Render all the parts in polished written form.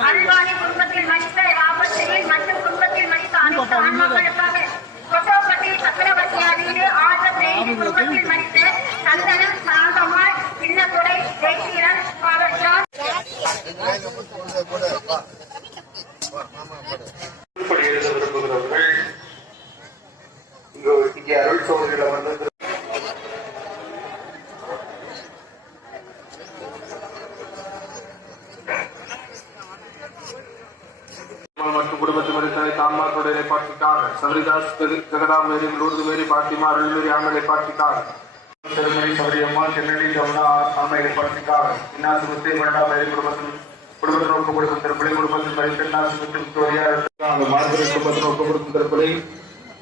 அன்பானி குடும்பத்தில் மதித்த ஆபத்தையில் மற்றும் குடும்பத்தில் மதித்த அனைத்து ஆன்மாக்களுக்காக கொட்டோப்பட்டி சக்கரவர்த்தி அருகிலே ஆழ்ந்த குடும்பத்தில் மதித்த சந்தனம் சாந்தமாள் சின்னத்துறை ஜெய்சீரன் பாவர்ஜான் விரும்புகிறவர்கள் இங்கே அருள் சோதரிடம் வந்து மற்றும் குடும்பத்தில் மறுத்தனை தான்மார்களுடைய இலைப்பாட்சிக்காக சபரிதாஸ் ஜெகதாம் மேரி லூர்து மேரி பாத்திமா அருள் மேரி ஆண்மை இலைப்பாட்சிக்காக திருமணி சபரியம்மா சென்னடி ஜமுனா ஆண்மை இலைப்பாட்சிக்காக இன்னாசுமத்தை மண்டா மேரி குடும்பத்தில் ஒப்பு கொடுக்கும் திருப்பலை குடும்பத்தில் மறித்த இன்னாசுமத்தை விக்டோரியா மார்கரெட் குடும்பத்தில் ஒப்பு கொடுக்கும் திருப்பலை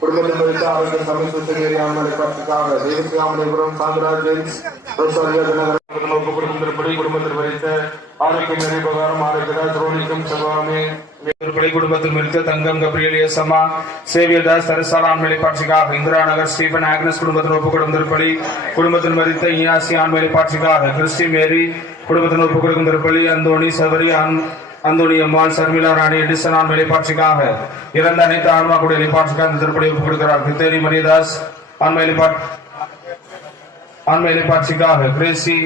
குடும்பத்தில் மறித்த ஆரோக்கிய சமீபத்தை மேரி ஆண்மை இலைப்பாட்சிக்காக தேவத்தி ஆமலைபுரம் சாந்தராஜ் ஜெயின்ஸ் ரோசாரியா தினகரன் ஒப்பு கொடுக்கும் திருப்பலை குடும்பத்தில் மறித்த ஆரோக்கிய மேரி பகாரம் ஆரோக்கியராஜ் ரோனிக்கும் செல்வாமே பள்ளி குடும்பத்தில் மறித்த தங்கம் கப்ரியல் ஏசம்மா சேவியர்தாஸ் தரிசால் ஆண்மை பாட்சிக்காக இந்திரா நகர் ஸ்டீபன் ஆக்னஸ் குடும்பத்தில் ஒப்புக் கொடுக்கும் திருப்பள்ளி குடும்பத்தில் மறித்த இயாசி ஆண்மை பாட்சிக்காக கிறிஸ்டி மேரி குடும்பத்தில் ஒப்புக் கொடுக்கும் திருப்பள்ளி அந்தோணி சபரி அந்தோணி அம்மாள் சர்மிளா ராணி எடிசன் ஆண்மை பாட்சிக்காக இறந்த அனைத்து ஆன்மாக்குடைய இலைப்பாட்சிக்காக இந்த திருப்பள்ளி ஒப்புக் கொடுக்கிறார் கிருத்தேரி மரியதாஸ் ஆண்மை இலைப்பாட்சிக்காக கிரேசி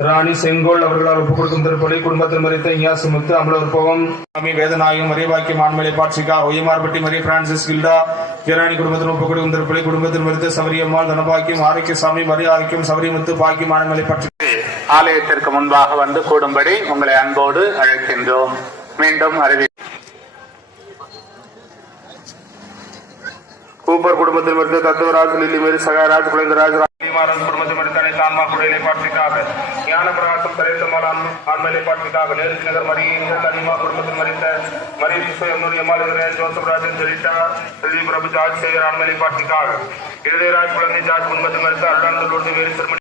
ராணி செங்கோல் அவர்களால் ஒப்புக் கொடுக்கும் திருப்பலி குடும்பத்தில் மறித்த இயாசி முத்து அமலோற்பவம் சாமி வேதநாயகம் மரியபாக்கியம் ஆண்மலை பாட்சிக்கா ஒய்யமார்பட்டி மரிய பிரான்சிஸ் கில்டா கிராணி குடும்பத்தில் ஒப்புக் கொடுக்கும் திருப்பலி குடும்பத்தில் மறித்த சபரியம்மாள் தனபாக்கியம் ஆரோக்கியசாமி மரிய ஆரோக்கியம் சபரிமுத்து பாக்கியம் ஆண்மலை பாட்சி ஆலயத்திற்கு முன்பாக வந்து கூடும்படி உங்களை அன்போடு அழைக்கின்றோம். மீண்டும் கூப்பர் குடும்பத்தில் மறித்த தத்துவராஜ் லில்லி மேரி சகாராஜ் குழந்தைராஜ் குடும்பத்தில் மறித்த அனைத்து ஆன்மாக்குடைய இலைப்பாட்சிக்காக ஞான பிரகாசம் தரேசம்மாள் ஆன்ம இலைப்பாட்சிக்காக நேருக்கு நகர் மரியங்கள் கனிமா குடும்பத்தில் மறித்த மரிய விஸ்வ ஜோசப் ராஜன் ஜெலிட்டா செல்வி பிரபு ஜார்ஜ் சேகர் ஆன்ம இலைப்பாட்சிக்காக இருதயராஜ் குழந்தை ஜார்ஜ் குடும்பத்தில் மறித்த அருளானந்த லோர்து வேறு